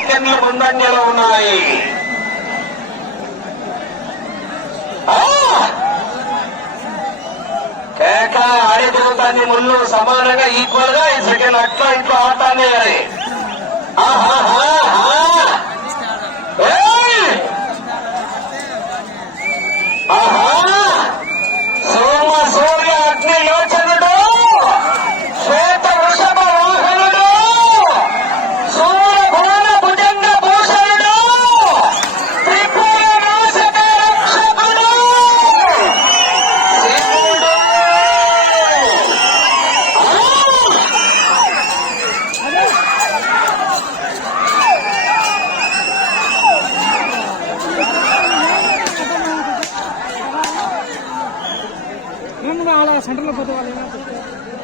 సెకండ్ల ముందంజలో ఉన్నాయి. కేక ఆడి తిరుగుతాన్ని ముళ్ళు సమానంగా ఈక్వల్గా ఈ సెకండ్ అట్లా ఇట్లా ఆడతానే కానీ ఆహాహాహా! நாங்களும் ஆளா சென்டரில் பார்த்து